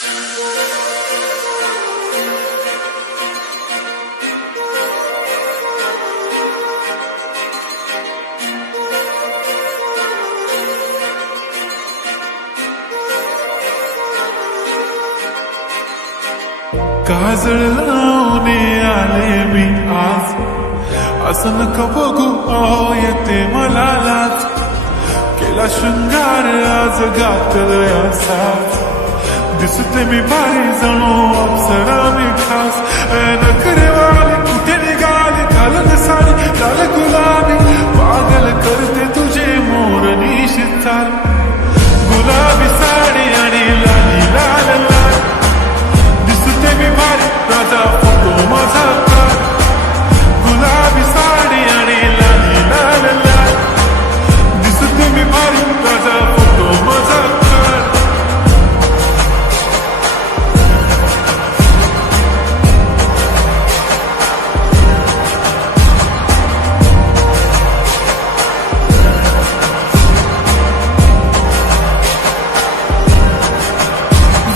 काजळ लावणे आले मी आज, असं नका बघू येते मला लाज. केला शृंगार आज घातलं असाच, दिसते मी भारी जणू अप्सरा मी खास. नखरेवाली कुठे निघाली घालत साडी लाल गुलाबी, पागल करते तुझे मोरनीशी चाल. गुलाबी साडी आणि लाली लाल लाल, दिसते मी भारी राजा फोटो माझा काढ. गुलाबी साडी आणि लाली लाल लाल, दिसते मी भारी राजा फोटो माझा काढ.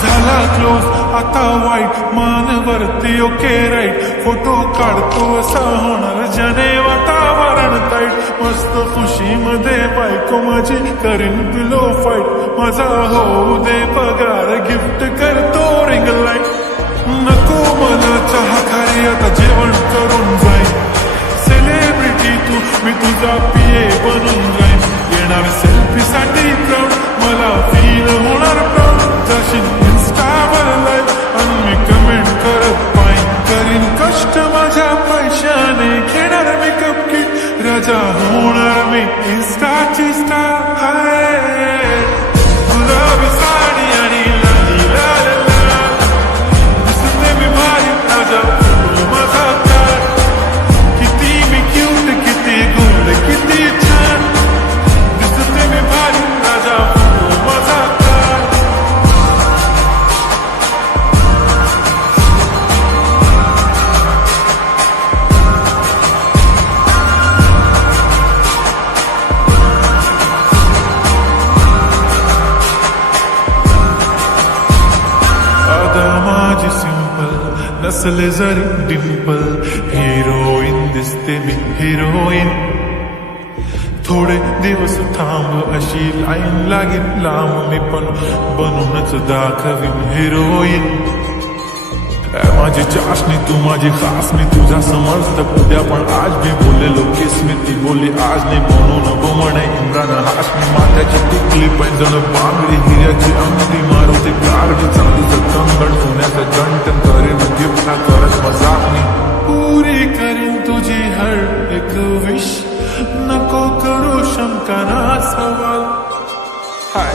झाला क्लोज आता वाईट, मानवरती ओके राईट. फोटो काढतो असा होणार ज्याने वातावरण ताईट. मस्त खुशीमध्ये बायको माझी करीन पिलो फाईट. माझा होऊ दे पगार गिफ्ट करतो रिंग लाईट. नको मला चहा खारी आता जेवण करून जाईन. सेलिब्रिटी तू मी तुझा पिये बनून जाईन. येणार सेल्फी साठी क्राऊड मला फील होणार प्राऊड. जाशील इन्स्टावर लाईव्ह आणि मी कमेंट करत पाईन. करीन कष्ट माझ्या पैशाने घेणार मी कपकीट. राजा होणार मी इन्स्टाची स्टार. गुलाबी साडी आणि लाली लाल लाल, दिसते मी भारी राजा फोटो माझा काढ. किती मी क्यूट किती गोड किती छान, दिसते मी भारी राजा फोटो माझा काढ. माझी सिंपल नसले जरी डिंपल, हिरोईन दिसते मी हिरोईन. थोडे दिवस थांब अशी लाईन लागेल लांब, मी पण बनूनच दाखवीन हिरोईन. माझी चाशनी तू माझी खास, मी तुझा समजत उद्या पण आज मी बोललेलो किस मी. ती बोलली आज नाही बनून बोमणे इम्रान हाशमी. माथ्याची टिकली पैंजण बांगडी हिऱ्याची अंगठी, मारुती कारडी चांदीचं कंगण, सोन्याचं जंटन करीन गिफ्ट हा करत मजाक मी. पुरी करीन तुझी हर एक विश, नको करू शंका ना सवाल. हाय